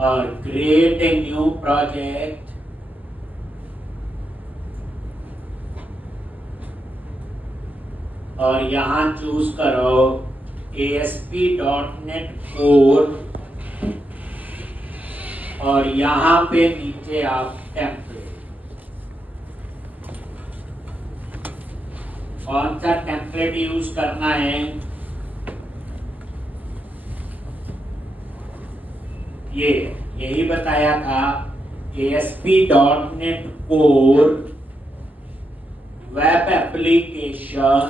और create a new project और यहाँ चूज करो ASP.NET Core और यहाँ पे नीचे आप टेम्पलेट, कौन सा टेम्पलेट यूज करना है यही बताया था। ASP.NET Core web application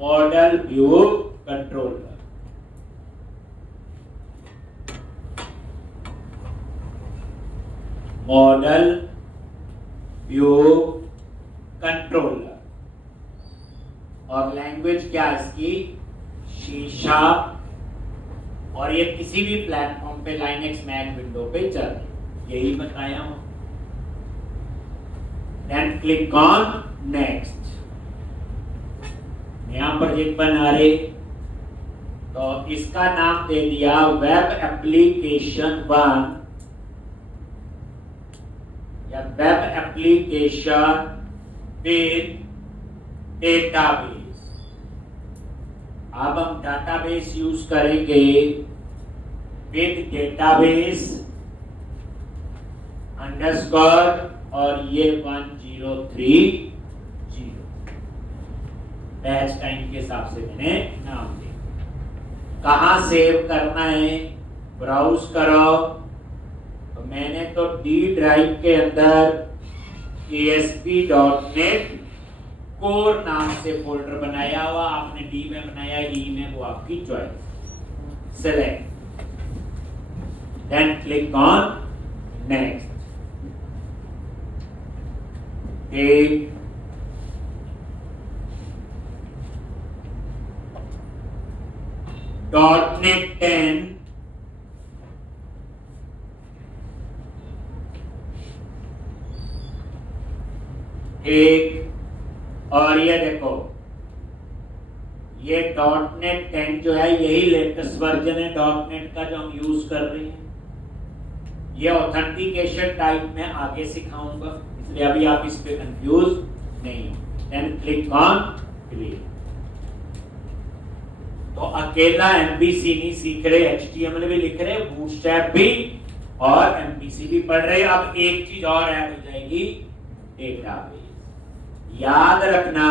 model view controller. Model view controller और लैंग्वेज क्या इसकी, C#। और ये किसी भी प्लेटफॉर्म पे लाइनक्स मैक विंडो पे चल रही, यही बताया हूं। Then click on next. नया प्रोजेक्ट बना रहे तो इसका नाम दे दिया वेब एप्लीकेशन 1 या वेब एप्लीकेशन विद डेटाबेस। अब हम डेटाबेस यूज करेंगे विद डेटाबेस अंडरस्कोर और ये 1030 बैच टाइम के हिसाब से मैंने नाम दिया। कहाँ सेव करना है, ब्राउज करो। तो मैंने तो D ड्राइव के अंदर ASP.NET Core नाम से फोल्डर बनाया हुआ, आपने D में बनाया, E में, वो आपकी choice. Select, then click on next. .NET 10 एक, और ये देखो ये .NET 10 जो है यही लेटेस्ट वर्जन है .NET का जो हम यूज कर रहे हैं। ये ऑथेंटिकेशन टाइप में आगे सिखाऊंगा, इसलिए अभी आप इस पे कंफ्यूज नहीं हो। Then click on create. तो अकेला MVC नहीं सीख रहे, HTML भी लिख रहे, बूटस्ट्रैप भी और MVC भी पढ़ रहे। अब एक चीज और ऐड हो जाएगी, डेटाबेस। याद रखना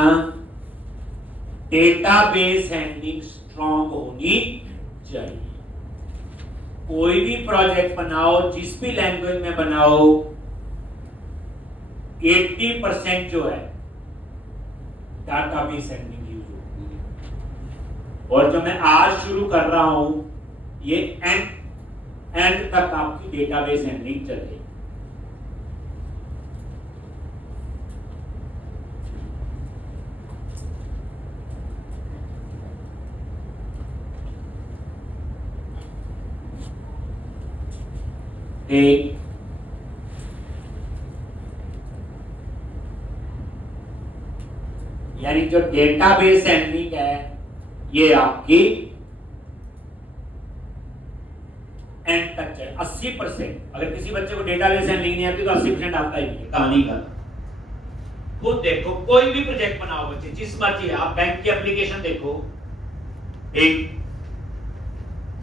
डेटाबेस हैंडलिंग स्ट्रॉन्ग होनी चाहिए। कोई भी प्रोजेक्ट बनाओ, जिस भी लैंग्वेज में बनाओ, 80% जो है डेटाबेस हैंडलिंग यूज होती है। और जो मैं आज शुरू कर रहा हूं ये एंड तक आपकी डेटाबेस हैंडलिंग चलेगी। एक यानी जो डेटाबेस हैंडलिंग है ये आपकी एंड तक चले 80%। अगर किसी बच्चे को डेटाबेस हैंडलिंग नहीं आती तो 80% आता ही नहीं है, कहानी का। खुद देखो, कोई भी प्रोजेक्ट बनाओ बच्चे, जिस मर्जी है, आप बैंक की एप्लीकेशन देखो, एक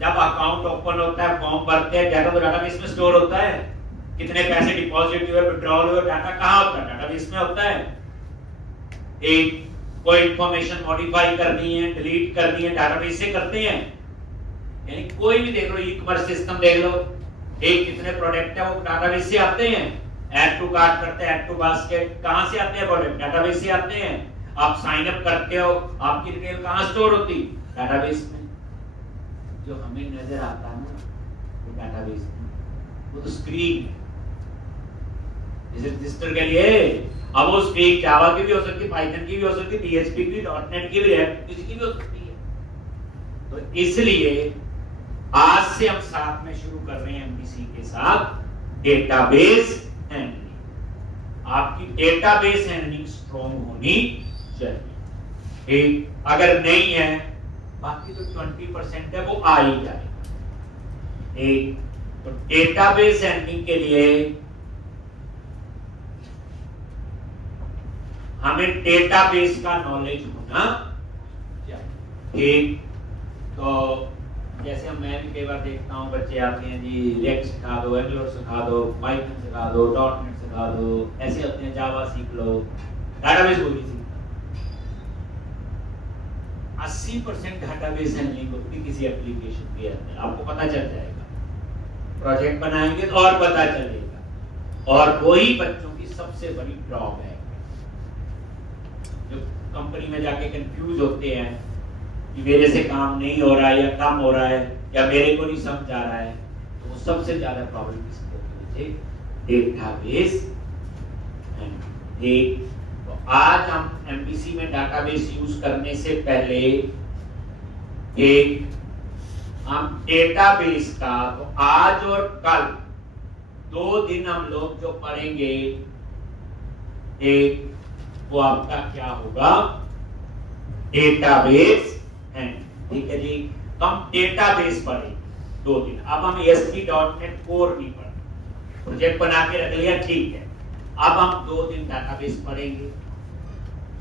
जब अकाउंट ओपन होता है, फॉर्म भरते हैं, डाटा तो डाटाबेस में स्टोर होता है। कितने पैसे डिपॉजिट हुए, विड्रॉल हुए, डाटा कहां होता है? डाटाबेस में होता है। एक कोई इंफॉर्मेशन मॉडिफाई करनी है, डिलीट करनी है, डाटाबेस से करते हैं। यानी कोई भी देख लो, ई-कॉमर्स सिस्टम देख लो, एक कितने प्रोडक्ट है वो डाटाबेस से आते हैं। ऐड टू कार्ट करते हैं, ऐड टू बास्केट, कहां से आते हैं प्रोडक्ट? डाटाबेस से आते हैं। आप साइन अप करते हो, आपकी डिटेल कहां स्टोर होती? डाटाबेस में। जो हमें नजर आता है ना वो डाटाबेस में, वो तो स्क्रीन रजिस्टर के लिए। अब वो स्क्रीन जावा की भी हो सकती है, पाइथन की भी हो सकती है, PHP की, .NEट की भी, रिएक्ट किसी की भी हो सकती है। तो इसलिए आज से हम साथ में शुरू कर रहे हैं MVC के साथ डेटाबेस हैंडलिंग। आपकी डेटाबेस हैंडलिंग स्ट्रॉन्ग होनी चाहिए। ठीक, अगर नहीं है बाकी तो 20% है वो आ ही जाएगा। एक तो डेटाबेस हैंडलिंग के लिए हमें डेटाबेस का नॉलेज होना चाहिए। एक तो जैसे मैं भी कई बार देखता हूँ बच्चे आते हैं जी रिएक्ट सिखा दो, एंगुलर सिखा दो, पाइथन सिखा दो, डॉटनेट सिखा दो, ऐसे होते हैं जावा सीख लो, डाटाबेस बोली सीख। 80% डाटाबेस हैंडलिंग होती किसी एप्लीकेशन के अंदर, आपको पता चल जाएगा, प्रोजेक्ट बनाएंगे तो और पता चलेगा। और वही बच्चों की सबसे बड़ी ड्रॉबैक है, जो कंपनी में जाके कंफ्यूज होते हैं कि मेरे से काम नहीं हो रहा है या कम हो रहा है या मेरे को नहीं समझ आ रहा है, तो वो सबसे ज्यादा प्रॉब्लम किसकी होती है? डेटाबेस। तो आज हम एमपीसी में डाटाबेस यूज करने से पहले एक हम डेटाबेस का तो आज और कल 2 दिन हम लोग जो पढ़ेंगे, एक वो आपका क्या होगा? डेटाबेस है, ठीक है जी। तो हम डेटाबेस पढ़ेंगे 2 दिन। अब हम ASP.NET कोर नहीं पढ़ेंगे, प्रोजेक्ट बना के रख लिया, ठीक है। अब हम 2 दिन डाटाबेस पढ़ेंगे।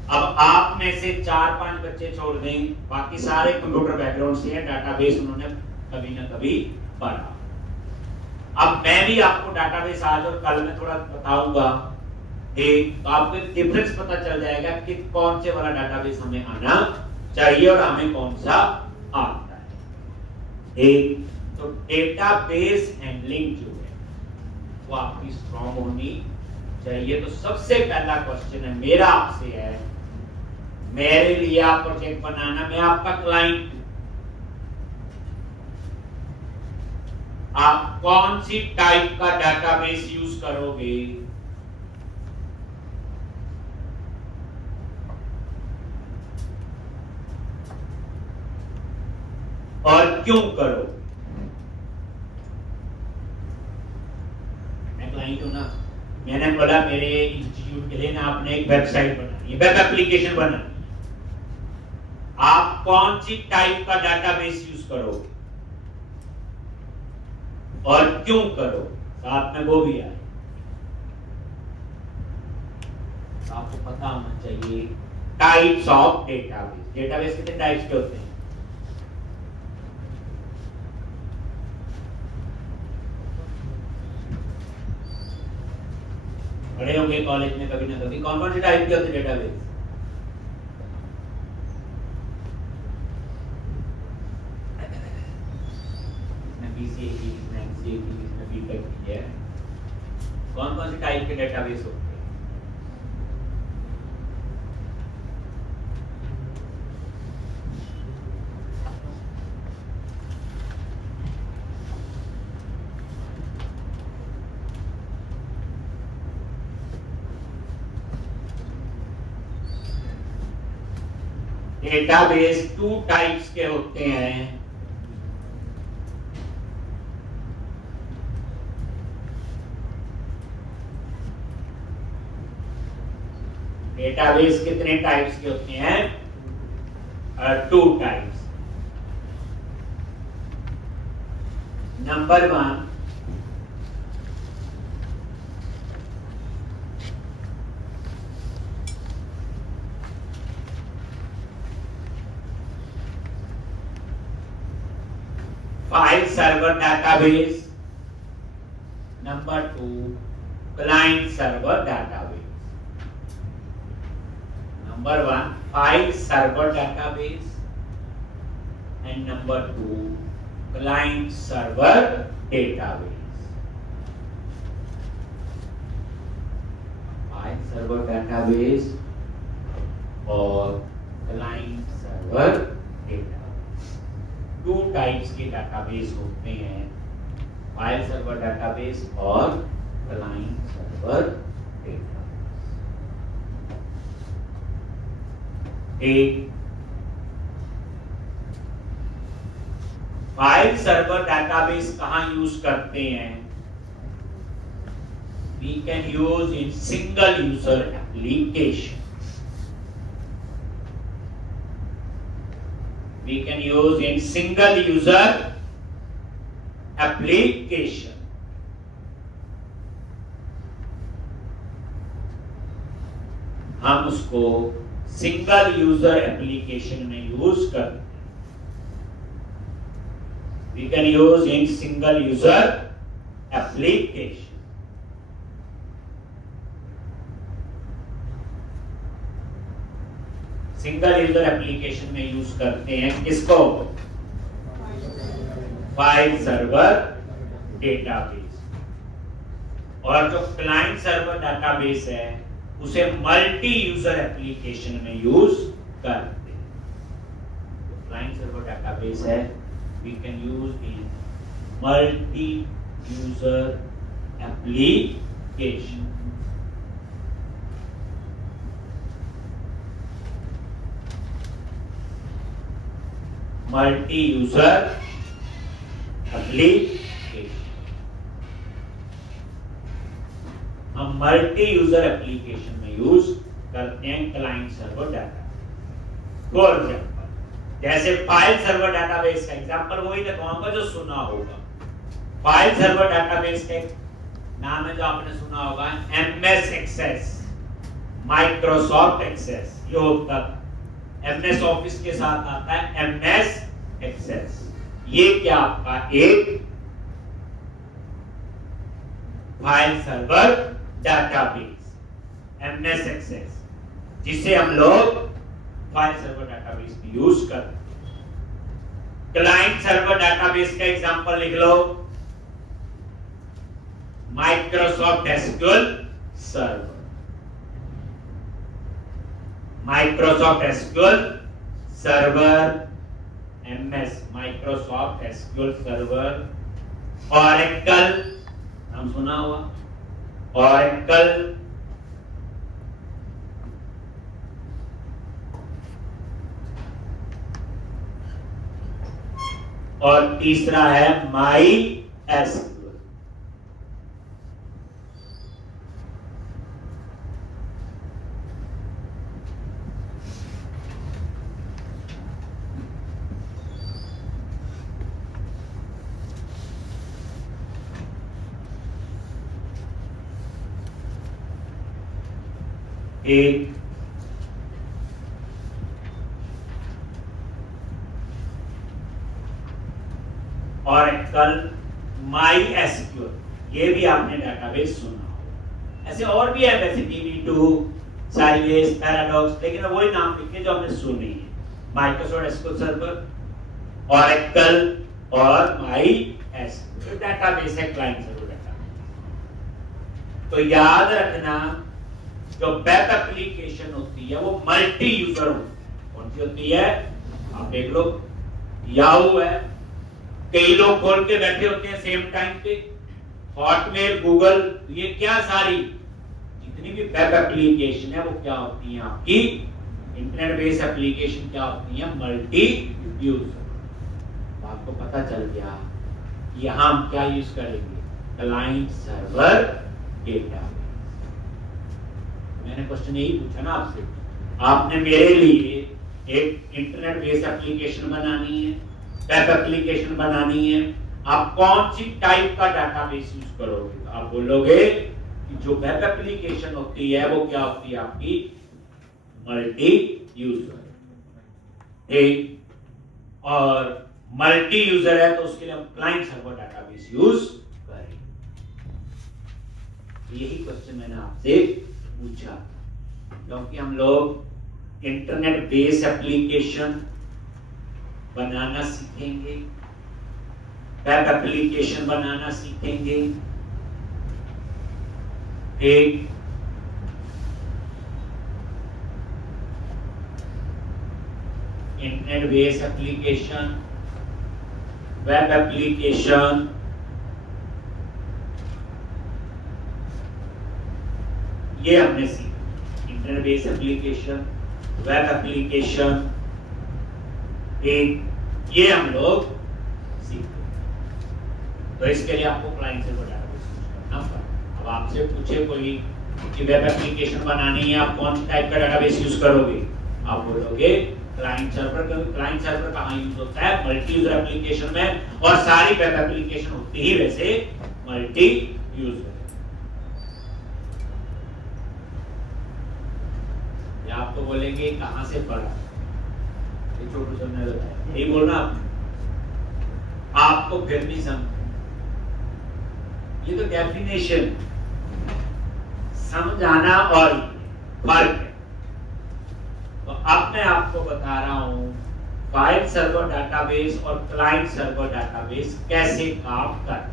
अब आप में से 4-5 बच्चे छोड़ दें, बाकी सारे कंप्यूटर बैकग्राउंड से हैं, डाटाबेस उन्होंने कभी ना कभी पढ़ा। अब मैं भी आपको डाटाबेस आज और कल में थोड़ा बताऊंगा, एक तो आपको डिफरेंस पता चल जाएगा कि कौन से वाला डाटाबेस हमें आना चाहिए और हमें कौन सा आता है। एक तो डेटाबेस हैंडलिंग जो है वो आपकी स्ट्रॉन्ग होनी चाहिए। तो सबसे पहला क्वेश्चन है मेरा आपसे है, मेरे लिए आप प्रोजेक्ट बनाना, मैं आपका क्लाइंट, आप कौन सी टाइप का डाटाबेस यूज करोगे और क्यों करो? मैं क्लाइंट हूं ना, मैंने बोला मेरे इंस्टीट्यूट के लिए ना आपने एक वेबसाइट बनानी है, वेब एप्लीकेशन बनानी है, आप कौन सी टाइप का डाटाबेस यूज करोगे और क्यों करो? साथ में वो भी आए, आपको पता होना चाहिए टाइप्स ऑफ डेटाबेस। डेटाबेस कितने टाइप्स के होते हैं? पढ़े होंगे कॉलेज में कभी ना कभी, कौन कौन से टाइप के होते हैं डेटाबेस? इसमें बीसीए की, इसमें एमसीए की, इसमें बीटेक की है। कौन कौन से टाइप के डेटाबेस होते हैं? डेटाबेस 2 टाइप्स के होते हैं। डेटाबेस कितने टाइप्स के होते हैं? 2 types. Number 1, file server database. Number 2, client server database. Number 1, file server database, and number 2, client server database. File server database और client server database, 2 टाइप्स के डाटाबेस होते हैं, फाइल सर्वर डाटाबेस और client server database. एक file server database कहां use करते हैं? We can use in single user application. We can use in single user application. हम उसको सिंगल यूजर एप्लीकेशन में यूज करते हैं। We can use in single user application. Single user application में use करते हैं किसको? File server database. और जो क्लाइंट सर्वर डेटाबेस है उसे मल्टी यूजर एप्लीकेशन में यूज करते हैं। क्लाइंट सर्वर डेटाबेस है we can use in multi user application. Multi user application. हम मल्टी यूजर एप्लीकेशन में यूज करते हैं client server data. For example जैसे फाइल सर्वर डाटाबेस का एग्जांपल वही दिखाऊंगा जो सुना होगा। फाइल सर्वर डाटाबेस का नाम है जो आपने सुना होगा एमएस एक्सेस, माइक्रोसॉफ्ट एक्सेस। ये होता एमएस ऑफिस के साथ आता है एमएस एक्सेस। ये क्या आपका एक file server database MS Access, जिसे हम लोग फाइल सर्वर डाटाबेस में यूज करते हैं। क्लाइंट सर्वर डाटाबेस का एग्जांपल लिख लो Microsoft SQL server. Microsoft SQL server MS, Microsoft SQL server. Oracle नाम सुना हुआ, ऑरेकल। और तीसरा है माई एसक्यूएल। एक ऑरेकल, माई एसक्यूएल, ये भी आपने डाटाबेस सुना हो। ऐसे और भी है वैसे DB2, साइबेस, पैराडॉक्स, लेकिन वही नाम लिखे जो हमने सुने हैं। माइक्रोसॉफ्ट एसक्यूएल सर्वर, ऑरेकल और माई एसक्यूएल डाटाबेस है क्लाइंट सर्वर डाटाबेस। तो याद रखना जो वेब एप्लीकेशन होती है वो मल्टी यूजर होती है। कौन सी होती है? आप देख लो याहू है, कई लोग खोल के बैठे होते हैं सेम टाइम पे। हॉटमेल, गूगल, ये क्या सारी जितनी भी वेब एप्लीकेशन है वो क्या होती है? आपकी इंटरनेट बेस्ड एप्लीकेशन क्या होती है? Multi user. आपको पता चल गया यहां हम क्या यूज करेंगे? Client server database. मैंने क्वेश्चन यही पूछा ना आपसे, आपने मेरे लिए एक इंटरनेट बेस्ड एप्लीकेशन बनानी है, वेब एप्लीकेशन बनानी है, आप कौन सी टाइप का डाटाबेस यूज करोगे? आप बोलोगे कि जो वेब एप्लीकेशन होती है वो क्या होती है? आपकी मल्टी यूजर। एक और मल्टी यूजर है तो उसके लिए हम क्लाइंट सर्वर डाटाबेस यूज करेंगे। यही क्वेश्चन मैंने आपसे पूछा, क्योंकि हम लोग इंटरनेट बेस्ड एप्लीकेशन बनाना सीखेंगे, वेब एप्लीकेशन बनाना सीखेंगे। एक internet based application, web application, ये हमने सीखा। Internet based application, web application, एक ये हम लोग सीखते। तो इसके लिए आपको क्लाइंट सर्वर डाटाबेस करना पड़ेगा। अब आपसे पूछे कोई कि वेब एप्लीकेशन बनानी है, आप कौन सी टाइप का डाटाबेस यूज करोगे? आप बोलोगे क्लाइंट सर्वर कहाँ यूज होता है? मल्टी यूजर एप्लीकेशन में, और सारी वेब एप्लीकेशन होती ही वैसे मल्टी यूजर। आप तो बोलेंगे कहां से पढ़ा, ये छोटू सर ने बताया, यही बोलना आपको फिर नहीं समझ, ये तो डेफिनेशन समझाना और फर्क है। तो अब मैं आपको बता रहा हूं फाइल सर्वर डाटाबेस और क्लाइंट सर्वर डाटाबेस कैसे काम करता है।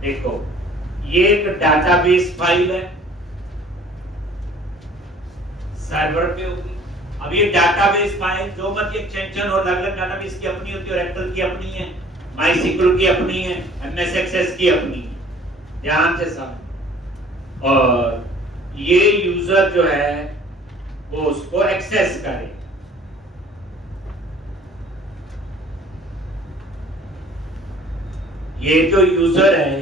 देखो, ये एक डाटाबेस फाइल है, सर्वर पे होगी। अब ये डाटाबेस फाइल जो मत एक्सटेंशन और अलग-अलग डाटाबेस की अपनी होती है, ओरेकल की अपनी है, माईसीक्वल की अपनी है, एमएस एक्सेस की अपनी है, ध्यान से समझ। और ये यूजर जो है वो उसको एक्सेस करे। ये जो यूजर है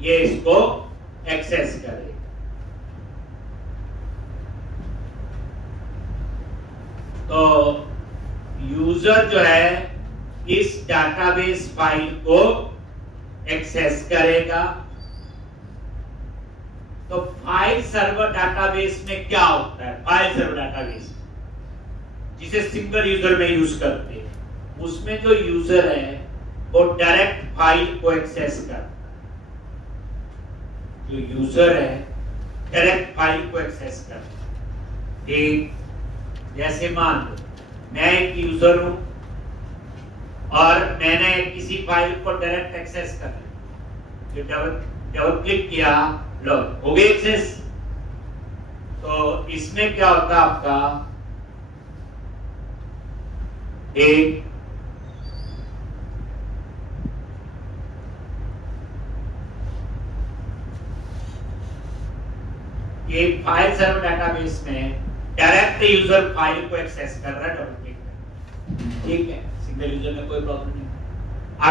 ये इसको एक्सेस करे। तो यूजर जो है इस डाटाबेस फाइल को एक्सेस करेगा। तो फाइल सर्वर डाटाबेस में क्या होता है? फाइल सर्वर डाटाबेस जिसे सिंगल यूजर में यूज करते हैं, उसमें जो यूजर है वो डायरेक्ट फाइल को एक्सेस करता है। जो यूजर है डायरेक्ट फाइल को एक्सेस करता है। ठीक, जैसे मान लो मैं एक यूजर हूं और मैंने किसी फाइल को डायरेक्ट एक्सेस कर लिया, डबल क्लिक किया, लो हो गई एक्सेस। तो इसमें क्या होता है आपका, एक ये फाइल सर्वर डाटाबेस में डायरेक्ट यूजर फाइल को एक्सेस कर रहा है डबल क्लिक करके, ठीक है, सिंगल यूजर में कोई प्रॉब्लम नहीं।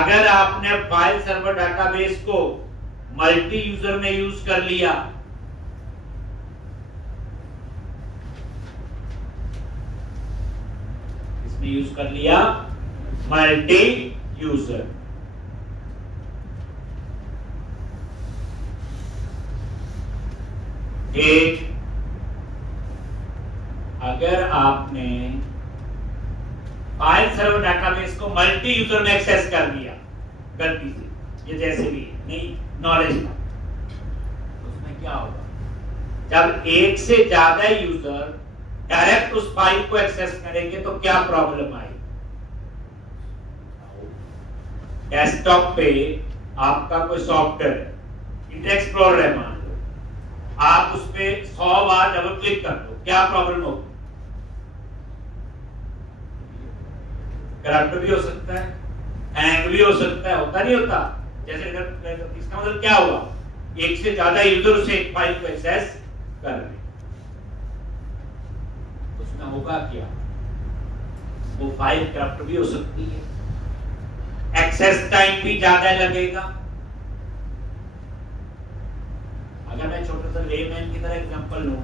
अगर आपने फाइल सर्वर डाटाबेस को मल्टी यूजर में यूज कर लिया, इसमें यूज कर लिया मल्टी यूजर, एक अगर आपने फाइल सर्वर डाटाबेस को मल्टी यूजर में एक्सेस कर दिया गलती से, ये जैसे भी नहीं नॉलेज था, उसमें क्या होगा, जब एक से ज्यादा यूजर डायरेक्ट उस फाइल को एक्सेस करेंगे तो क्या प्रॉब्लम आएगी? डेस्कटॉप पे आपका कोई सॉफ्टवेयर है, इंटरनेट एक्सप्लोरर है मान लो, आप उस पे 100 बार डबल क्लिक कर दो, क्या प्रॉब्लम होगी? करप्ट भी हो सकता है, हैंग भी हो सकता है, होता नहीं होता? जैसे इसका मतलब क्या हुआ, एक से ज्यादा यूजर उसे एक फाइल को एक्सेस कर रहे, उसमें होगा क्या, वो फाइल करप्ट भी हो सकती है, एक्सेस टाइम भी ज्यादा लगेगा। अगर मैं छोटा सा लेमैन की तरह एग्जांपल लूं,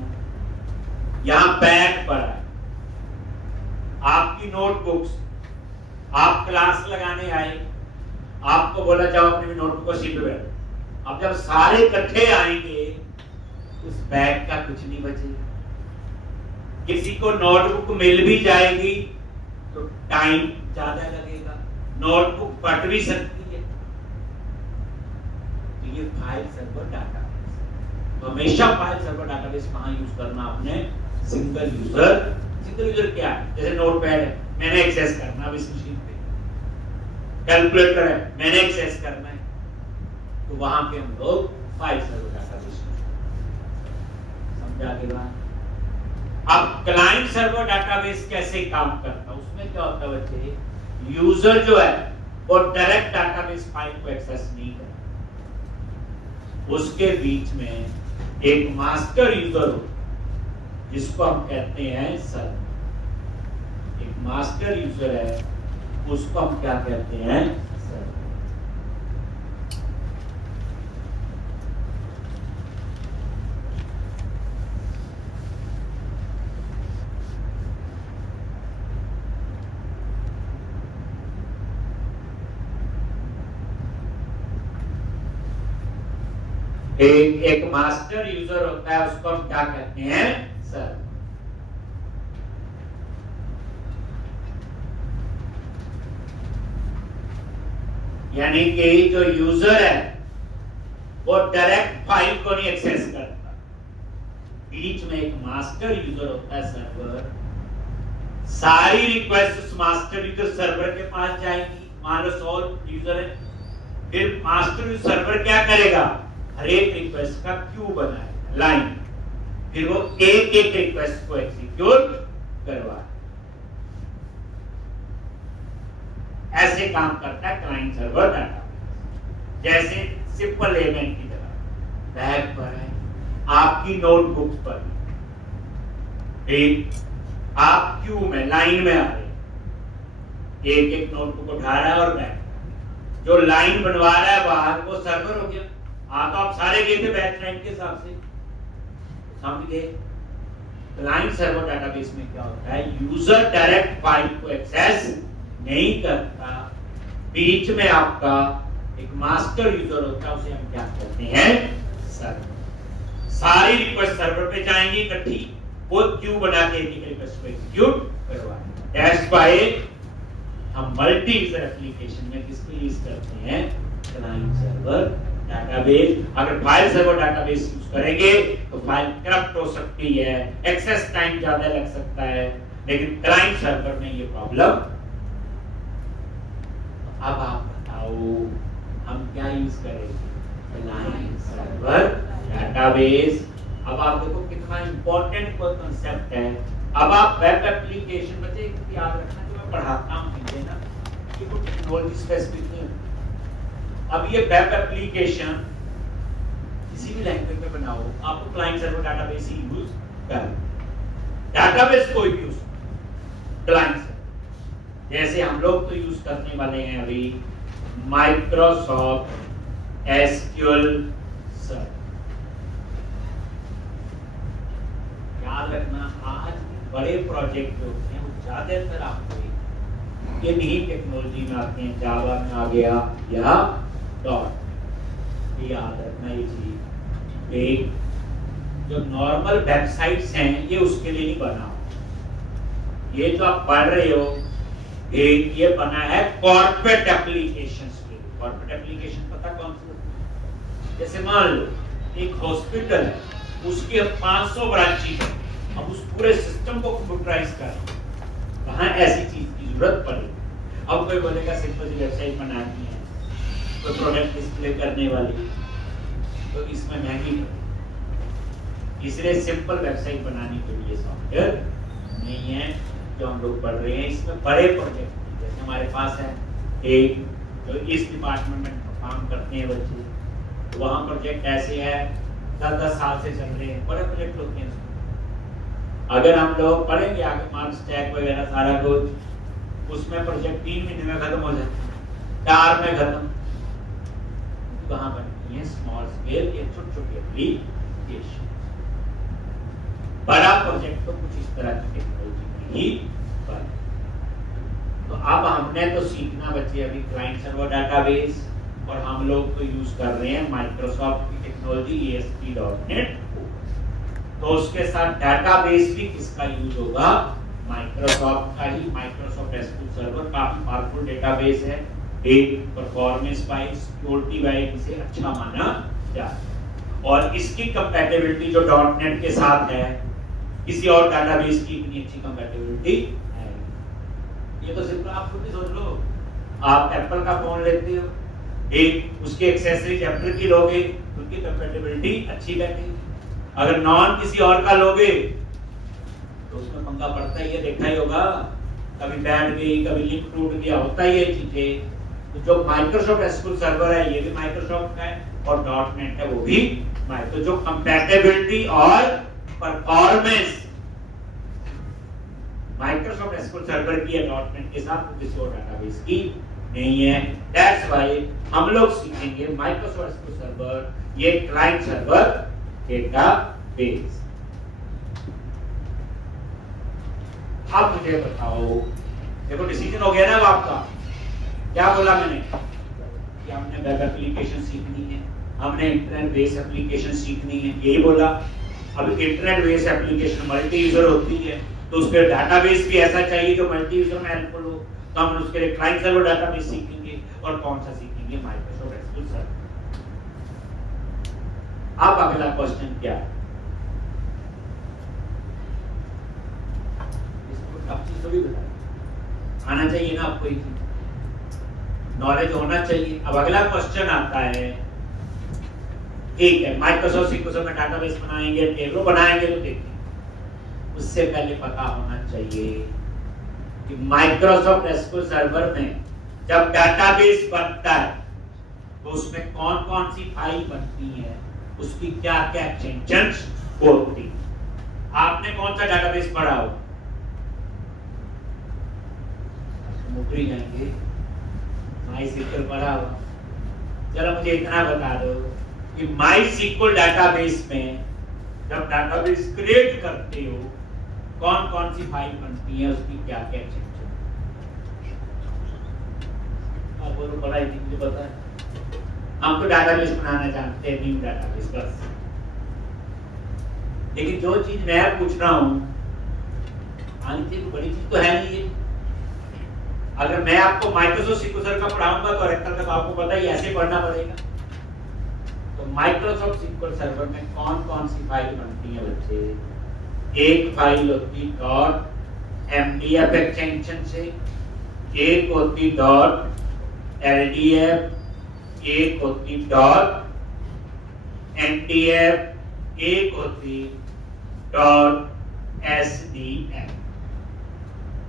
यहां पैड पड़ा है, आपकी नोटबुक्स, आप क्लास लगाने आए, आपको बोला जाओ अपनी नोटबुक को सीट पे बैठो। अब जब सारे इकट्ठे आएंगे उस बैग का कुछ नहीं बचेगा, किसी को नोटबुक मिल भी जाएगी तो टाइम ज्यादा लगेगा, नोटबुक फट भी सकती है। तो ये फाइल सर्वर डाटाबेस, तो हमेशा फाइल सर्वर डाटाबेस कहां यूज करना आपने? Single user. सिंगल यूजर क्या है? जैसे नोटपैड है, मैंने एक्सेस करना है इस मशीन पे, कैलकुलेटर है, मैंने एक्सेस करना है, तो वहां पे हम लोग फाइल सर्वर डाटाबेस समझा के बाद। अब क्लाइंट सर्वर डाटाबेस कैसे काम करता है? उसमें क्या होता है बच्चे, यूजर जो है वो डायरेक्ट डाटाबेस फाइल को एक्सेस नहीं करता, उसके बीच में एक मास्टर यूजर हो जिसको हम कहते हैं सर्वर। एक मास्टर यूजर है, उसको हम क्या कहते हैं? सर्वर। एक मास्टर यूजर होता है, उसको हम क्या कहते हैं? सर्वर। यानी कि जो यूजर है वो डायरेक्ट फाइल को नहीं एक्सेस करता, बीच में एक मास्टर यूजर होता है सर्वर। सारी रिक्वेस्ट उस मास्टर यूजर सर्वर के पास जाएगी। मान लो 100 यूजर है, फिर मास्टर यूजर सर्वर क्या करेगा? हर एक रिक्वेस्ट का क्यू बनाएगा, लाइन, फिर वो एक एक रिक्वेस्ट को एग्जीक्यूट करवा। ऐसे काम करता है क्लाइंट सर्वर डाटाबेस। जैसे सिंपल एलिमेंट की तरह बैग पर है, आपकी नोटबुक पर, एक आप क्यू में लाइन में आ रहे, एक एक नोटबुक उठा रहा है और बैग जो लाइन बनवा रहा है बाहर वो सर्वर हो गया। तो आप सारे गए थे बैच लाइन के हिसाब से, समझ गए? क्लाइंट सर्वर डाटाबेस में क्या होता है? यूजर डायरेक्ट फाइल को एक्सेस नहीं करता, बीच में आपका एक मास्टर यूजर होता है, उसे हम क्या कहते हैं? सर्वर। सारी रिक्वेस्ट सर्वर पे जाएंगी इकट्ठी, वो क्यू बना के एक रिक्वेस्ट को एग्जीक्यूट करवाएंगे। दैट्स व्हाई हम मल्टी यूजर एप्लीकेशन में किसको यूज करते हैं? Client server database. अगर फाइल सर्वर डाटाबेस यूज करेंगे तो फाइल करप्ट हो सकती है, एक्सेस टाइम ज्यादा लग सकता है, लेकिन क्लाइंट सर्वर में ये प्रॉब्लम। अब आप बताओ हम क्या यूज करेंगे? Client server database. अब आप देखो कितना इंपॉर्टेंट कोई कांसेप्ट है। अब आप वेब एप्लीकेशन बच्चे याद रखना, जो मैं पढ़ाता हूँ ना, ये कोई टेक्नोलॉजी स्पेसिफिक नहीं है। अब ये वेब एप्लीकेशन किसी भी लैंग्वेज में बनाओ, आपको क्लाइंट सर्वर डाटाबेस ही यूज करना। डाटाबेस कोई भी यूज क्लाइंट, जैसे हम लोग तो यूज करने वाले हैं अभी माइक्रोसॉफ्ट एसक्यूएल सर्वर। याद रखना, आज बड़े प्रोजेक्ट जो होते हैं वो ज्यादातर आपको इन्हीं टेक्नोलॉजी में आते हैं। जावा में आ गया या डॉट, ये याद रखना ये चीज। एक जो नॉर्मल वेबसाइट्स हैं ये उसके लिए नहीं बना, ये जो आप पढ़ रहे हो ये बना है कॉर्पोरेट एप्लीकेशंस के लिए। कॉर्पोरेट एप्लीकेशन पता कौन सी? जैसे मान लो एक हॉस्पिटल है, उसके 500 ब्रांचेस हैं, अब उस पूरे सिस्टम को कंप्यूटराइज करना, कहाँ ऐसी चीज की जरूरत पड़ेगी? अब कोई बोलेगा सिंपल सी वेबसाइट बनानी है, कोई प्रोडक्ट डिस्प्ले करने वाली, तो इसमें महंगी पड़ेगी। इसलिए सिंपल वेबसाइट बनाने के लिए सॉफ्टवेयर नहीं है जो हम लोग पढ़ रहे हैं। इसमें बड़े प्रोजेक्ट जैसे हमारे पास है एक जो इस डिपार्टमेंट में काम करते हैं बच्चे, तो वहाँ प्रोजेक्ट ऐसे है 10-10 साल से चल रहे हैं, बड़े प्रोजेक्ट होते हैं। अगर हम लोग पढ़ेंगे आगे मार्क्स टैग वगैरह सारा कुछ, उसमें प्रोजेक्ट 3 महीने में खत्म हो जाता है, 4 में खत्म। कहाँ बनती है? स्मॉल स्केल या छोटी-छोटी एप्लीकेशन। बड़ा प्रोजेक्ट तो कुछ इस तरह की टेक्नोलॉजी ही पर। तो अब हमने तो सीखना बच्चे अभी क्लाइंट सर्वर डाटाबेस, और हम लोग तो यूज कर रहे हैं माइक्रोसॉफ्ट की टेक्नोलॉजी ASP.NET। तो उसके साथ डाटाबेस भी किसका यूज होगा? माइक्रोसॉफ्ट का ही। माइक्रोसॉफ्ट एसक्यूएल सर्वर काफी पावरफुल डेटाबेस है, एक परफॉर्मेंस वाइज सिक्योरिटी वाइज इसे अच्छा माना जाता है, और इसकी कंपैटिबिलिटी जो .NET के साथ है, किसी और डाटाबेस की इतनी अच्छी कंपैटिबिलिटी है। ये तो सिर्फ आप खुद ही सोच लो, आप एप्पल का फोन लेते हो, एक उसके एक्सेसरीज एप्पल की लोगे, उनकी कंपैटिबिलिटी अच्छी बैठेगी। अगर नॉन किसी और का लोगे तो उसमें पंगा पड़ता ही है, देखा ही होगा, कभी बैठ गई, कभी लिंक टूट गया, होता ही है चीजें। तो जो माइक्रोसॉफ्ट एसक्यूएल सर्वर है ये भी माइक्रोसॉफ्ट का है, और .NET है वो भी। तो जो कंपैटिबिलिटी और परफॉर्मेंस माइक्रोसॉफ्ट एसक्यूएल सर्वर की है .NET के साथ, किसी और डाटाबेस की नहीं है। दैट्स व्हाई हम लोग सीखेंगे माइक्रोसॉफ्ट एसक्यूएल सर्वर, ये क्लाइंट सर्वर डेटाबेस। अब मुझे बताओ, देखो डिसीजन हो गया ना आपका, क्या बोला मैंने कि हमने वेब एप्लीकेशन सीखनी है, हमने इंटरनेट बेस्ड एप्लीकेशन सीखनी है, यही बोला। अब internet based application multi user होती है, तो उस पर डाटाबेस भी ऐसा चाहिए जो मल्टी यूजर में हेल्पफुल हो। तो हम उसके लिए क्लाइंट सर्वर डाटाबेस सीखेंगे, और कौन सा सीखेंगे? Microsoft SQL server. अब अगला क्वेश्चन क्या है? इसको आप चीज भी बताइए, आना चाहिए ना आपको, ये नॉलेज होना चाहिए। अब अगला क्वेश्चन आता है, ठीक है माइक्रोसॉफ्ट SQL में डाटाबेस बनाएंगे, टेबल बनाएंगे, तो देखिए उससे पहले पता होना चाहिए कि माइक्रोसॉफ्ट SQL सर्वर में जब डाटाबेस बनता है तो उसमें कौन कौन सी फाइल बनती है, उसकी क्या क्या एक्सटेंशंस होती है। आपने कौन सा डाटाबेस पढ़ा हो? नौकरी जाएंगे, MySQL पढ़ा हो। चलो मुझे इतना बता दो कि MySQL डाटाबेस में जब डाटाबेस क्रिएट करते हो कौन कौन सी फाइल बनती है, उसकी क्या क्या एक्सटेंशन। आप बोलो पढ़ाई थी, मुझे पता है, हम तो डाटाबेस बनाना जानते हैं, न्यू डाटाबेस बस। लेकिन जो चीज मैं पूछ रहा हूं, आनी कोई बड़ी चीज तो है नहीं ये। अगर मैं आपको माइक्रोसॉफ्ट SQL का पढ़ाऊंगा तो रेक्टर तक आपको पता ही ऐसे पढ़ना पड़ेगा। तो माइक्रोसॉफ्ट SQL सर्वर में कौन कौन सी फाइल बनती है बच्चे? एक फाइल होती .mdf एक्सटेंशन से, एक होती .ldf, एक होती .mdf, एक होती .sdf।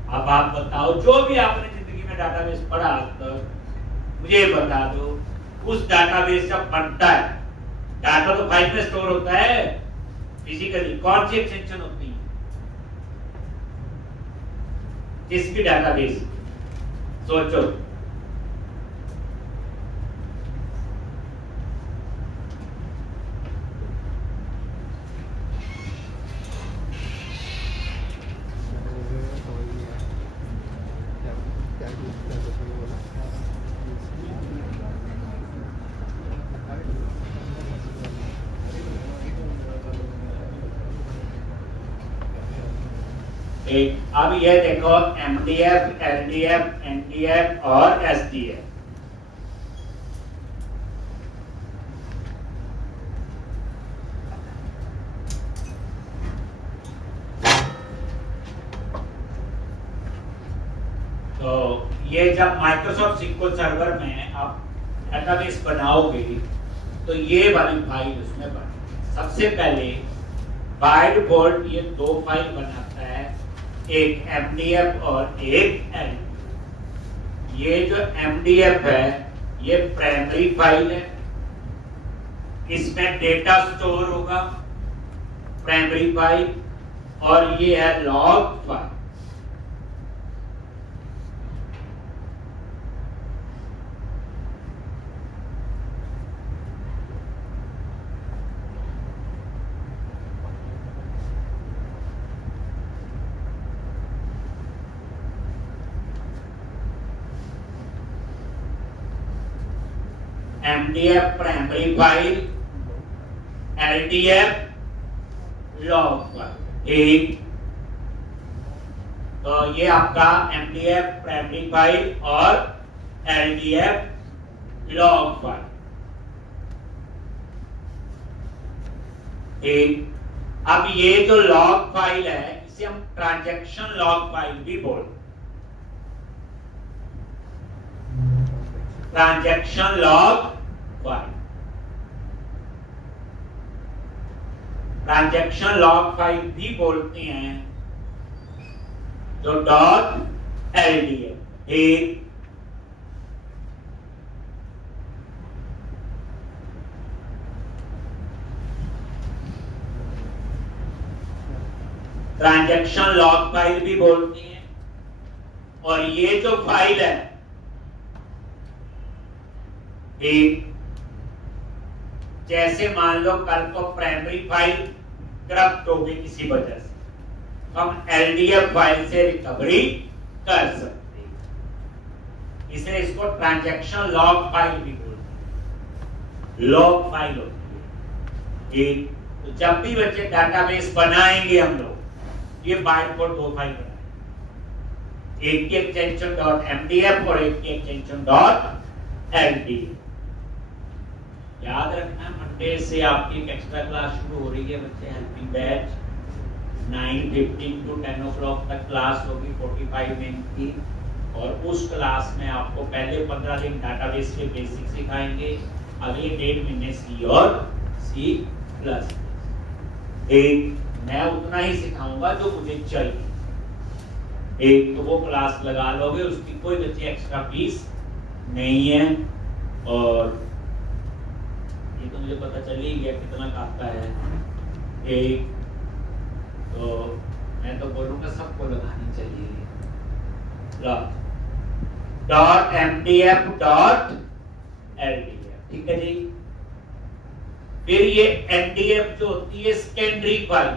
अब आप बताओ, जो भी आपने जिंदगी में डाटाबेस पढ़ा तक, मुझे बता दो उस डाटाबेस जब बनता है, डाटा तो फाइल में स्टोर होता है फिजिकली, कौन सी एक्सटेंशन होती है जिसकी डाटाबेस? सोचो। अब ये देखो MDF, LDF, NDF और SDF। तो ये जब माइक्रोसॉफ्ट SQL सर्वर में आप डाटाबेस बनाओगे तो ये वाली फाइल उसमें बनेगी। सबसे पहले बाय डिफॉल्ट ये दो फाइल बनाता है, एक MDF और एक LDF। ये जो MDF है ये प्राइमरी फाइल है, इसमें डेटा स्टोर होगा, प्राइमरी फाइल। और ये है log file. MDF primary file, LDF log file. ठीक, तो ये आपका MDF प्राइमरी फाइल और LDF लॉग फाइल। ठीक, अब ये जो लॉग फाइल है इसे हम ट्रांजैक्शन लॉग फाइल भी बोलते हैं। Transaction log file, transaction log file भी बोलते हैं, जो .ldf। एक ट्रांजैक्शन लॉग फाइल भी बोलते हैं। और ये जो फाइल है एक, जैसे मान लो कल को प्राइमरी फाइल करप्ट हो गई किसी वजह से, हम LDF फाइल से रिकवरी कर सकते हैं, इसलिए इसको ट्रांजैक्शन लॉग फाइल भी बोलते हैं। लॉग फाइल होती है। ठीक, तो जब भी बच्चे डाटाबेस बनाएंगे हम लोग, ये बाय डिफॉल्ट दो फाइल बनाएंगे, एक की एक्सटेंशन .mdf और एक की एक्सटेंशन .ld। याद रखना मंडे से आपकी एक एक्स्ट्रा क्लास शुरू हो रही है बच्चे, हेल्पिंग बैच 9:15 to 10 o'clock तक क्लास होगी 45 मिनट की, और उस क्लास में आपको पहले 15 दिन डाटाबेस के बेसिक सिखाएंगे, अगले 1.5 महीने सी और C++। एक मैं उतना ही सिखाऊंगा जो मुझे चाहिए, एक तो वो क्लास लगा लोगे, उसकी कोई बच्चे एक्स्ट्रा फीस नहीं है। और ये तो मुझे पता चल ही गया कितना आता है, एक तो मैं तो बोलूंगा सबको लगानी चाहिए .mdf.ldf, ठीक है जी। फिर ये mdf जो होती है सेकेंडरी फाइल,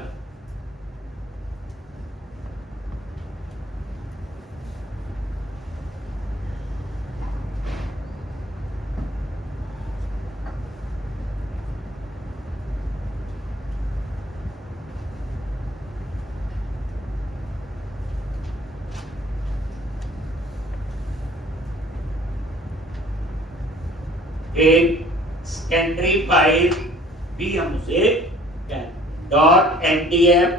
एक सेकेंडरी फाइल भी हम उसे .mdf,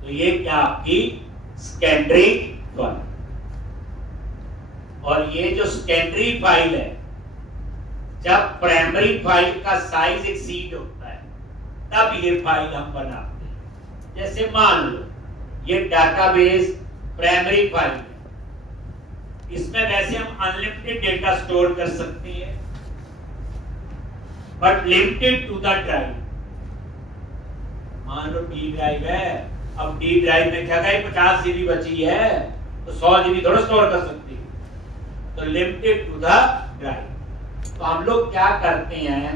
तो ये क्या आपकी सेकेंडरी फाइल। और ये जो सेकेंडरी फाइल है, जब प्राइमरी फाइल का साइज एक्सीड होता है तब ये फाइल हम बनाते हैं। जैसे मान लो ये डाटाबेस प्राइमरी फाइल है, इसमें वैसे हम अनलिमिटेड डेटा स्टोर कर सकते हैं, but limited to the drive. मान लो डी ड्राइव है, अब डी ड्राइव में क्या है 50 जीबी बची है, तो 100 जीबी थोड़ा स्टोर कर सकती है, तो लिमिटेड टू द ड्राइव। तो हम लोग क्या करते हैं,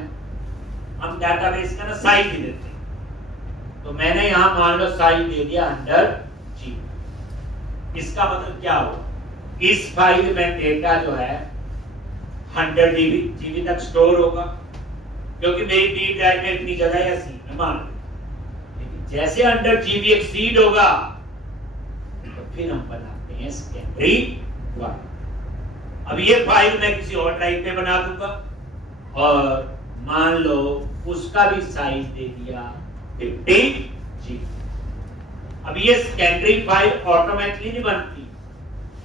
हम डाटाबेस का ना साइज दे देते हैं। तो मैंने यहां मान लो साइज दे दिया 100 जीबी। इसका मतलब क्या हुआ, इस फाइल में डेटा जो है 100 जीबी तक स्टोर होगा, क्योंकि मेरी डी ड्राइव में इतनी जगह है सी में मान लो। लेकिन जैसे 100 जीबी एक्सीड होगा तो फिर हम बनाते हैं सेकेंडरी फाइल। अब ये फाइल मैं किसी और ड्राइव पे बना दूंगा, और मान लो उसका भी साइज दे दिया 50 जीबी। अब ये सेकेंडरी फाइल ऑटोमेटिकली नहीं बनती,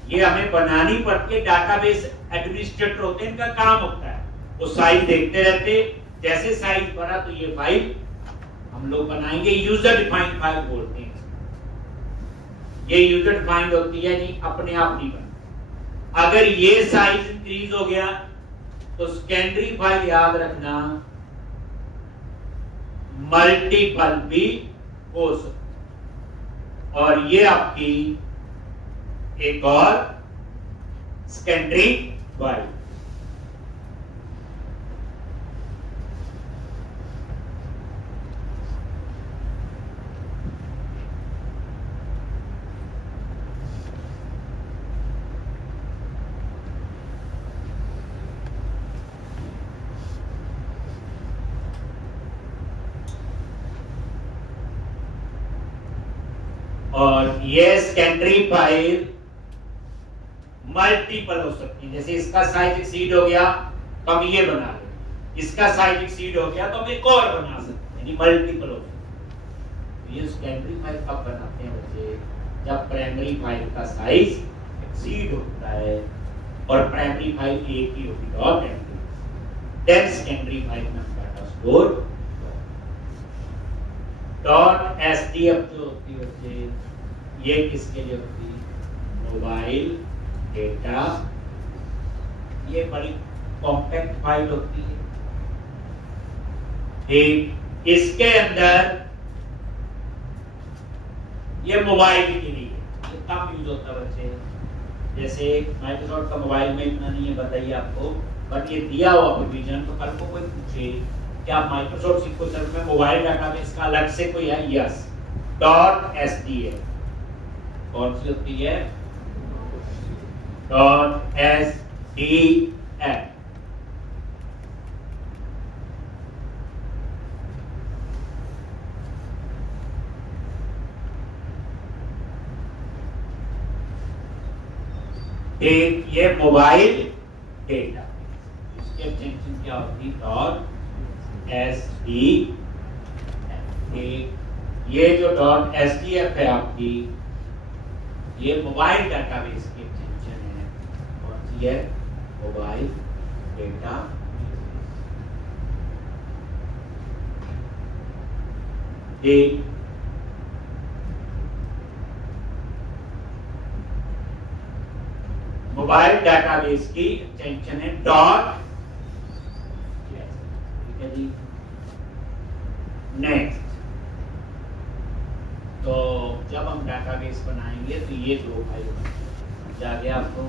ये हमें बनानी पड़ती है। डाटाबेस एडमिनिस्ट्रेटर होते हैं, इनका काम होता है वो साइज देखते रहते, जैसे साइज बना तो ये फाइल हम लोग बनाएंगे। यूजर डिफाइंड फाइल बोलते हैं, ये यूजर डिफाइंड होती है, नहीं अपने आप नहीं बनती। अगर ये साइज इंक्रीज हो गया तो सेकेंडरी फाइल याद रखना मल्टीपल भी हो सकती, और ये आपकी एक और सेकेंडरी फाइल। और ये सेकेंडरी फाइल मल्टीपल हो सकती है। जैसे इसका साइज एक्सीड हो गया तो हम ये बना लें, इसका साइज एक्सीड हो गया तो हम एक और बना सकते हैं, मल्टीपल हो सकती है। ये सेकेंडरी फाइल कब बनाते हैं बच्चे, जब प्राइमरी फाइल का साइज एक्सीड होता है और प्राइमरी फाइल एक ही होती है देन सेकेंडरी फाइल में हम डाटा स्टोर। .sdf जो होती है बच्चे, ये किसके लिए होती है, मोबाइल डेटा। ये बड़ी कॉम्पैक्ट फाइल होती है, एक इसके अंदर ये मोबाइल के लिए ये कम यूज होता है बच्चे। जैसे माइक्रोसॉफ्ट का मोबाइल में इतना नहीं है बताइए आपको, बट ये दिया हुआ प्रोविजन, तो कल को कोई पूछे क्या माइक्रोसॉफ्ट सिक्वल सर्वर में मोबाइल डाटाबेस का अलग से कोई है, यस .sdf। कौन सी होती है, .sdf। एक ये मोबाइल डेटा, इसकी एक्सटेंशन क्या होती .sdf। ये जो .sdf है आपकी, ये मोबाइल डाटाबेस की एक्सटेंशन है। कौन सी है? Mobile data. एक मोबाइल डाटाबेस की एक्सटेंशन है नेक्स्ट। तो जब हम डाटाबेस बनाएंगे तो ये दो फाइल समझ आ गया आपको।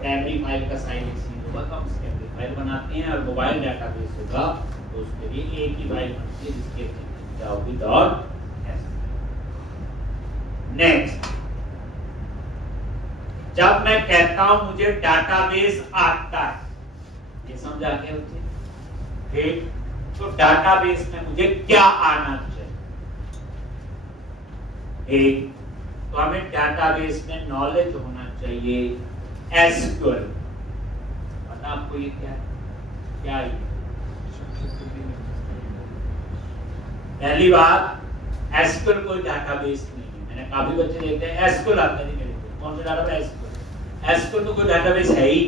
प्राइमरी फाइल का साइज एक्सीड होगा तो हम सेकेंडरी फाइल बनाते हैं, और मोबाइल डाटाबेस होगा तो उसके लिए एक ही फाइल बनती है जिसकी एक्सटेंशन क्या होगी .s। नेक्स्ट, जब मैं कहता हूं मुझे डाटाबेस आता है, ये समझ आ गया मुझे? ठीक, तो डाटाबेस में मुझे क्या आना चाहिए? एक तो हमें डाटाबेस में नॉलेज होना चाहिए एसक्यूएल। पता आपको ये क्या है? क्या है? पहली बात, एसक्यूएल कोई डाटाबेस नहीं है। मैंने काफी बच्चे देखते हैं एसक्यूएल आता नहीं, मेरे को कौन सा डाटाबेस? एसक्यूएल तो कोई डाटाबेस है ही।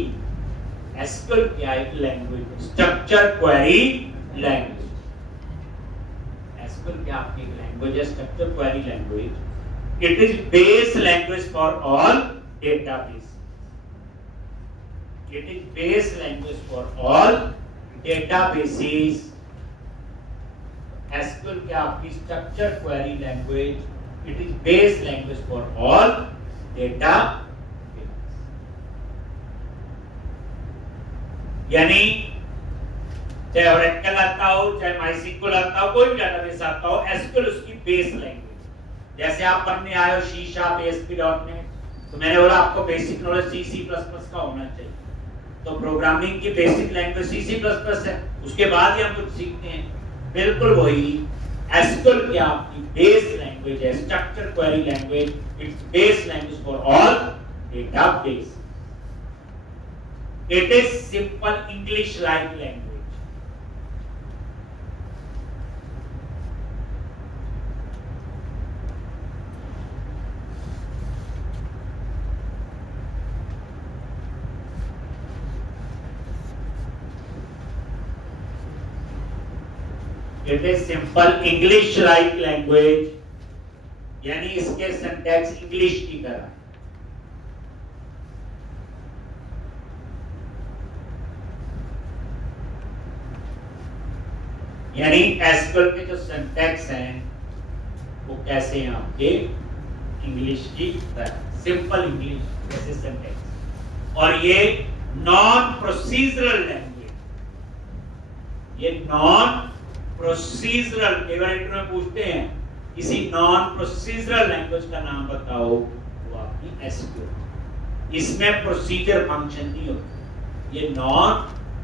एसक्यूएल क्या है? एक language, structure query language. SQL क्या आपकी एक लैंग्वेज है, structure query language. It is base language for all database. It is base language for all databases. SQL क्या आपकी structure query language. It is base language for all data. यानी चाहे Oracle आता हो, चाहे माइस्क्यूएल आता हो, कोई भी डाटाबेस आता हो, एसक्यूएल उसकी बेस लैंग्वेज। जैसे आप पढ़ने आए हो सी शार्प, ASP.NET, तो मैंने बोला आपको बेसिक नॉलेज C++ का होना चाहिए। तो प्रोग्रामिंग की बेसिक लैंग्वेज C++ है, उसके बाद ही हम कुछ सीखते हैं। बिल्कुल वही एसक्यूएल की आपकी बेस लैंग्वेज है, structure query language. It's base language for all database. It is simple English-like language. It is simple English-like language, यानी इसके सिंटैक्स इंग्लिश की तरह। यानी एसक्यूएल के जो सिंटैक्स हैं वो कैसे हैं आपके इंग्लिश की तरह, सिंपल इंग्लिश जैसे सिंटैक्स। और ये नॉन प्रोसीजरल लैंग्वेज, ये नॉन प्रोसीजरल, केवल इंटरव्यू में पूछते हैं किसी नॉन प्रोसीजरल लैंग्वेज का नाम बताओ, वो आपकी एसक्यूएल। इसमें प्रोसीजर फंक्शन नहीं होता, ये नॉन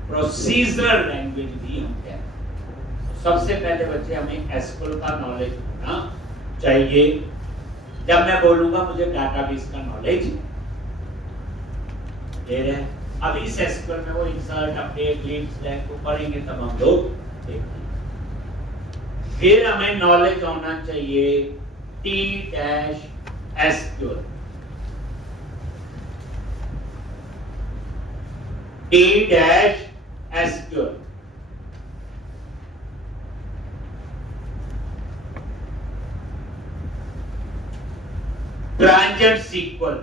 प्रोसीजरल लैंग्वेज भी हम कहते हैं। सबसे पहले बच्चे हमें एसक्यूएल का नॉलेज होना चाहिए। जब मैं बोलूंगा मुझे डाटाबेस का नॉलेज दे रहे हैं, अब इस एसक्यूएल में वो इंसर्ट, अपडेट, लीव, सिलेक्ट को पढ़ेंगे तब हम लोग देखेंगे। फिर हमें नॉलेज होना चाहिए T-SQL। T-SQL ट्रांजेंट sequel,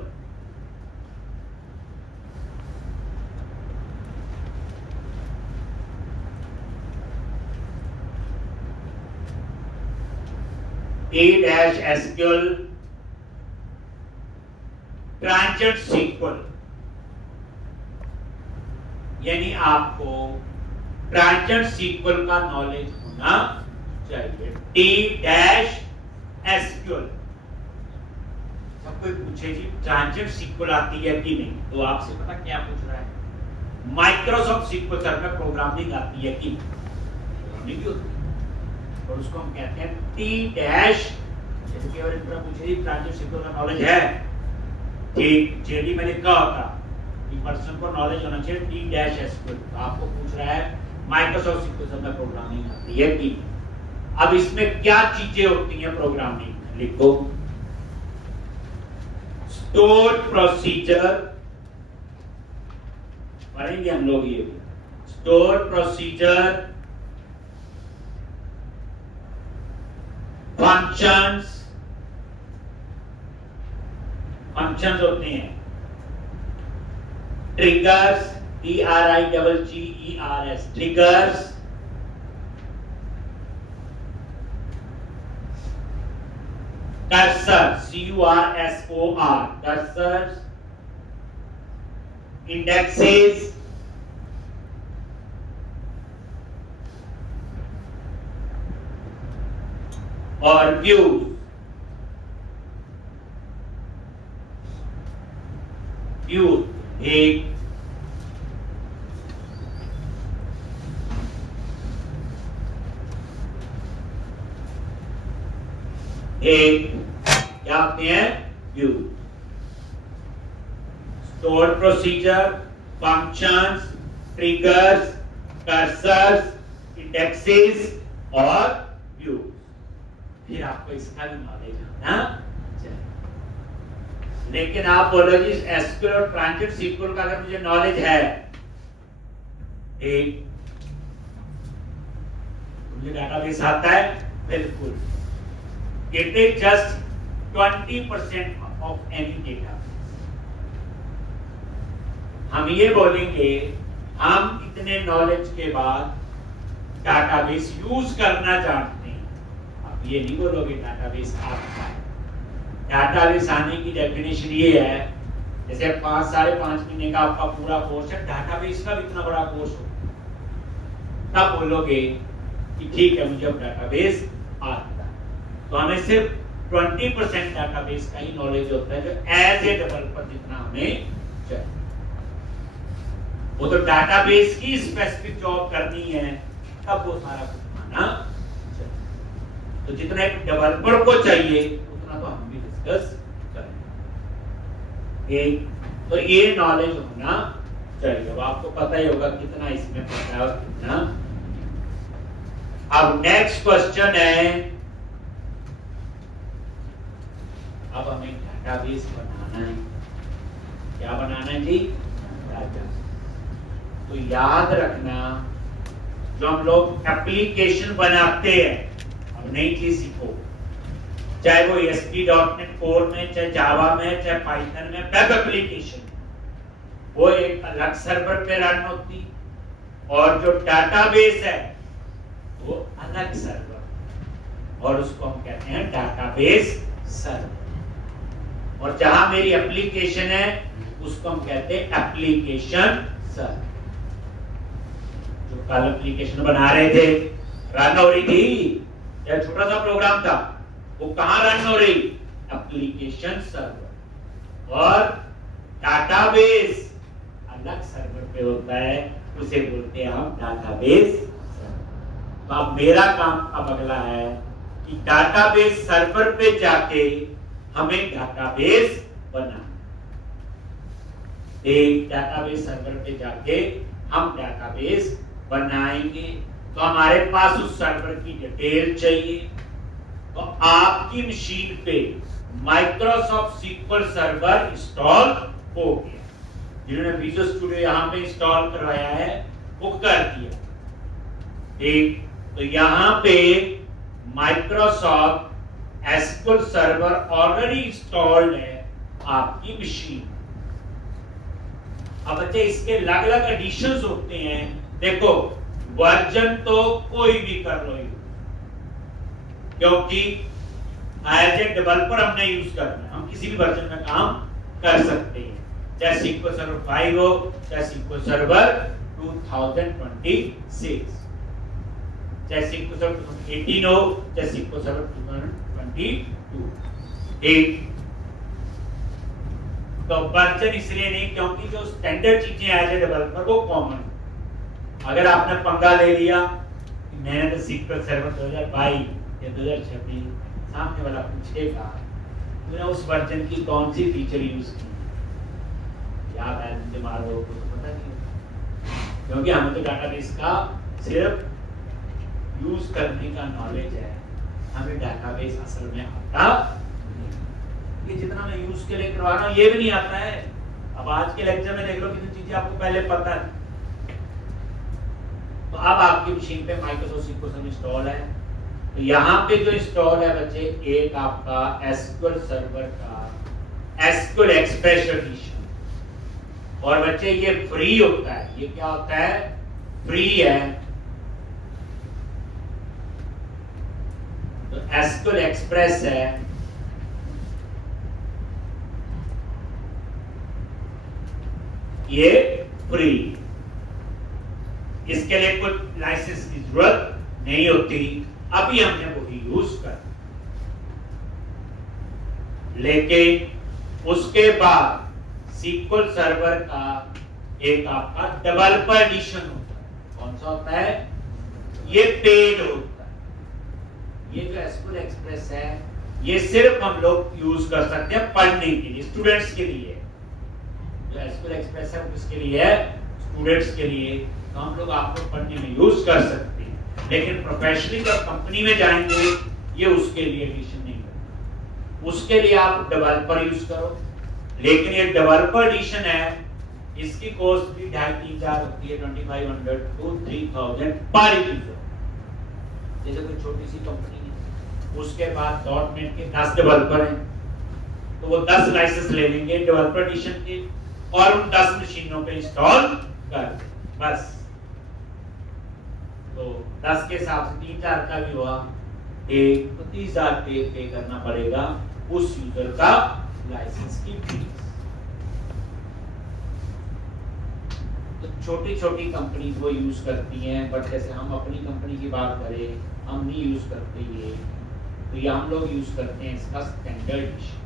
T-SQL ट्रांजेंट sequel, यानी आपको ट्रांजेंट सीक्वल का नॉलेज होना चाहिए। T-SQL। कोई पूछे जी ट्रांजेंट सीक्वल आती है कि नहीं, तो आपसे पता क्या पूछ रहा है? माइक्रोसॉफ्ट सीक्वल सर में प्रोग्रामिंग आती है कि प्रोग्रामिंग होती है, और उसको हम कहते हैं T-, जैसे केवल इतना पूछे जी ट्रांजेंट सीक्वल का नॉलेज है, ठीक, जेडी में लिखा होता कि पर्सन को नॉलेज होना चाहिए T-SQL। आपको पूछ रहा है माइक्रोसॉफ्ट सिक्वल में प्रोग्रामिंग आती है कि अब इसमें क्या चीजें होती हैं प्रोग्रामिंग में, लिखो स्टोर प्रोसीजर, पढ़ेंगे हम लोग ये स्टोर प्रोसीजर, फंक्शंस, फंक्शंस होते हैं triggers, TRIGGERS, triggers, cursor, CURSOR, cursors, indexes, और व्यूज। व्यू एक क्या होते हैं view, store procedure, functions, triggers, cursors, indexes और व्यू। फिर आपको इसका भी नॉलेज होना चाहिए। लेकिन आप बोलो जी एसक्यूएल और ट्रांजिट सीक्वल का अगर मुझे नॉलेज है, एक मुझे डाटाबेस आता है, बिल्कुल it is just 20% of any database. हम ये बोलेंगे हम इतने नॉलेज के बाद डाटाबेस यूज करना जानते हैं, आप ये नहीं बोलोगे डाटाबेस आता है। डाटाबेस आने की डेफिनेशन ये है, जैसे 5-5.5 महीने का आपका पूरा कोर्स है, डाटाबेस का भी इतना बड़ा कोर्स हो, तब बोलोगे कि ठीक है मुझे अब डाटाबेस आता है। तो हमें सिर्फ 20% डाटाबेस का ही नॉलेज होता है, जो एज ए डेवलपर जितना हमें चाहिए। वो तो डाटाबेस की स्पेसिफिक जॉब करनी है, तब वो सारा कुछ आना चाहिए। तो जितना एक डेवलपर को चाहिए उतना तो हम भी डिस्कस करेंगे। तो ये नॉलेज होना चाहिए। अब आपको पता ही होगा कितना इसमें पता है और कितना। अब नेक्स्ट क्वेश्चन है, अब हमें डाटाबेस बनाना है। क्या बनाना है जी? डाटाबेस। तो याद रखना, जो हम लोग एप्लीकेशन बनाते हैं, अब नई चीज सीखो, चाहे वो ASP.NET कोर में, चाहे जावा में, चाहे पाइथन में, वेब एप्लीकेशन वो एक अलग सर्वर पे रन होती, और जो डाटाबेस है वो अलग सर्वर, और उसको हम कहते हैं डाटाबेस सर्वर। और जहां मेरी एप्लीकेशन है उसको हम कहते हैं एप्लीकेशन सर्वर। जो कल एप्लीकेशन बना रहे थे, रन हो रही थी, या छोटा सा प्रोग्राम था, वो कहां रन हो रही? Application server. और डाटाबेस अलग सर्वर पे होता है, उसे बोलते हैं हम डाटाबेस। तो अब मेरा काम अब अगला है कि डाटाबेस सर्वर पे जाके हमें डाटाबेस बनाना। एक डाटाबेस सर्वर पे जाके हम डाटाबेस बनाएंगे, तो हमारे पास उस सर्वर की डिटेल चाहिए। तो आपकी मशीन पे माइक्रोसॉफ्ट सिक्वल सर्वर इंस्टॉल हो गया। जिन्होंने विजुअल स्टूडियो यहां पे इंस्टॉल करवाया है वो कर दिया। एक तो यहां पे Microsoft SQL server already installed है आपकी मशीन। अब बच्चे इसके अलग अलग एडिशंस होते हैं। देखो वर्जन तो कोई भी कर लो, क्योंकि एज ए डेवलपर हमने यूज करना है, हम किसी भी वर्जन में काम कर सकते हैं, चाहे सिक्वल सर्वर 5 हो, चाहे सिक्वल सर्वर 2026, चाहे सिक्वल सर्वर 2018 हो, चाहे सिक्वल सर्वर 2022। एक तो वर्जन इसलिए नहीं क्योंकि जो स्टैंडर्ड चीजें एज ए डेवलपर वो कॉमन। अगर आपने पंगा ले लिया कि मैंने तो सिक्वल सर्वर 2022 या 2026, सामने वाला पूछेगा तूने उस वर्जन की कौन सी फीचर यूज की, याद है दिमाग को तो पता नहीं होता, क्योंकि हमें तो डाटाबेस का सिर्फ यूज करने का नॉलेज है, हमें डाटाबेस असल में आता नहीं। ये जितना मैं यूज के लिए करवा रहा हूँ ये भी नहीं आता है। अब आज के लेक्चर में देख लो कितनी चीजें आपको पहले पता है। तो अब आपकी मशीन पे माइक्रोसॉफ्ट SQL इंस्टॉल है, तो यहाँ पे जो इंस्टॉल है बच्चे, एक आपका एसक्यूएल सर्वर का एसक्यूएल एक्सप्रेस एडिशन, और बच्चे ये फ्री होता है। ये क्या होता है? फ्री है। तो एसक्यूएल एक्सप्रेस है, ये फ्री, इसके लिए कुछ लाइसेंस की जरूरत नहीं होती। अभी हमने वही यूज कर, लेकिन उसके बाद SQL सर्वर का एक आपका डेवलपर एडिशन होता है। कौन सा होता है? ये पेड होता है। ये जो SQL एक्सप्रेस है ये सिर्फ हम लोग यूज कर सकते हैं पढ़ने के लिए, स्टूडेंट्स के लिए। जो SQL एक्सप्रेस है वो किसके लिए है? स्टूडेंट्स के लिए। तो हम लोग आपको पढ़ने में यूज कर सकते हैं, लेकिन प्रोफेशनली जब कंपनी में जाएंगे ये उसके लिए एडिशन नहीं करना, उसके लिए आप डेवलपर यूज करो। लेकिन ये डेवलपर एडिशन है, इसकी कॉस्ट भी 2,500-3,000 होती है, 2,500 to 3,000 पर यूजर। जैसे कोई छोटी सी कंपनी है, उसके बाद .NET के 10 डेवलपर हैं, तो वो 10 लाइसेंस ले लेंगे डेवलपर एडिशन के और उन 10 मशीनों पे इंस्टॉल कर दें, बस। तो 10 के हिसाब से 3,000 का भी हुआ, एक तो 30,000 पे करना पड़ेगा उस यूजर का लाइसेंस की फीस। तो छोटी छोटी कंपनी वो यूज करती हैं, बट जैसे हम अपनी कंपनी की बात करें, हम नहीं यूज करते ये, तो ये हम लोग यूज करते हैं इसका स्टैंडर्ड एडिशन।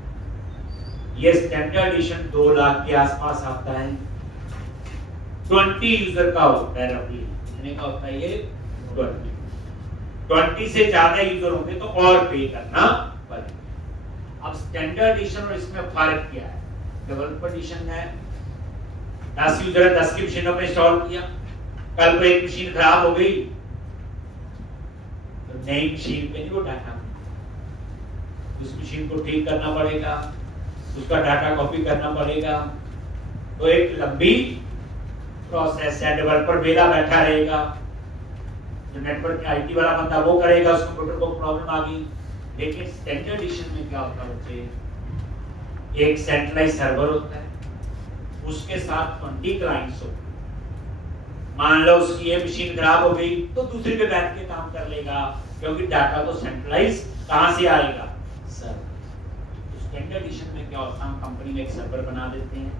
ये स्टैंडर्ड एडिशन 2 लाख के आसपास आता है, 20 यूजर का होता है रफली। कितने का होता है ये? 20 से ज्यादा यूजर होंगे तो और पे करना पड़ेगा। अब स्टैंडर्ड एडिशन और इसमें फर्क क्या है? डेवलपर एडिशन है 10 यूजर है, 10 की मशीनों पे इंस्टॉल किया, कल को एक मशीन खराब हो गई तो नई मशीन पे नहीं वो डाटा, उस मशीन को ठीक करना पड़ेगा, उसका डाटा कॉपी करना पड़ेगा। तो एक लंबी प्रोसेस है। डेवलपर बेला बैठा रहेगा, जो नेटवर्क में IT वाला बंदा वो करेगा, उस कंप्यूटर को प्रॉब्लम आ गई। लेकिन स्टैंडर्ड एडिशन में क्या होता है बच्चे? एक सेंट्रलाइज सर्वर होता है, उसके साथ 20 क्लाइंट्स होते हैं। मान लो उसकी ये मशीन खराब हो गई तो दूसरी पे बैठ के काम कर लेगा, क्योंकि डाटा तो सेंट्रलाइज कहां से आएगा? सर्वर। स्टैंडर्ड एडिशन में क्या होता है? हम कंपनी में एक सर्वर बना देते हैं,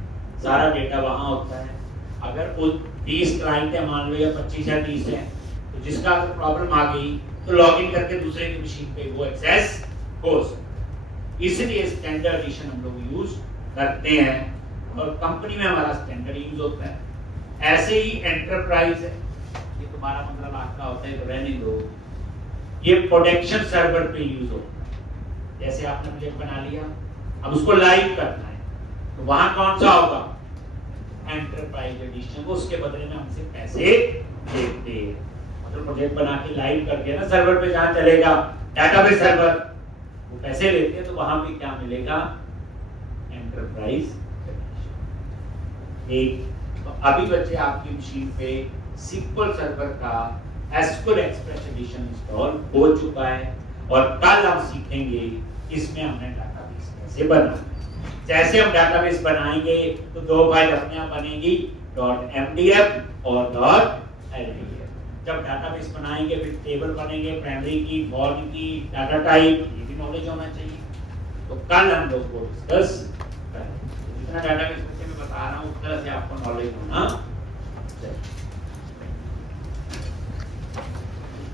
सारा डेटा वहां होता है। अगर वो 30 क्लाइंट है मान लो, या 25 या 30 है, तो जिसका अगर प्रॉब्लम आ गई तो लॉगिन करके दूसरे की मशीन पे वो एक्सेस हो सकता। इसलिए स्टैंडर्ड एडिशन हम लोग यूज करते हैं और कंपनी में हमारा स्टैंडर्ड यूज होता है। ऐसे ही एंटरप्राइज है, ये तो 12-15 लाख का होता है, तो रहने दो। ये प्रोडक्शन सर्वर पे यूज होता है। जैसे आपने प्रोजेक्ट बना लिया, अब उसको लाइव करना है, तो वहां कौन सा होगा? Enterprise edition. वो उसके बदले में हमसे पैसे लेते हैं। मतलब प्रोजेक्ट बना के लाइव करके ना सर्वर पे जहां चलेगा, डाटाबेस सर्वर, वो पैसे लेते हैं, तो वहां भी क्या मिलेगा? Enterprise edition. एक तो अभी बच्चे आपकी मशीन पे SQL सर्वर का SQL एक्सप्रेस एडिशन इंस्टॉल हो चुका है, और कल हम सीखेंगे इसमें हमने डाटाबेस कैसे बनाना। जैसे हम डाटाबेस बनाएंगे तो 2 फाइल अपने आप बनेगी, .mdf और .ldf। जब डाटाबेस बनाएंगे फिर टेबल बनेंगे, प्राइमरी की, फॉरेन की, डाटा टाइप, ये भी नॉलेज होना चाहिए। तो कल हम लोग वो डिस्कस करेंगे। जितना डाटाबेस में बता रहा हूँ उस तरह से आपको नॉलेज होना चाहिए।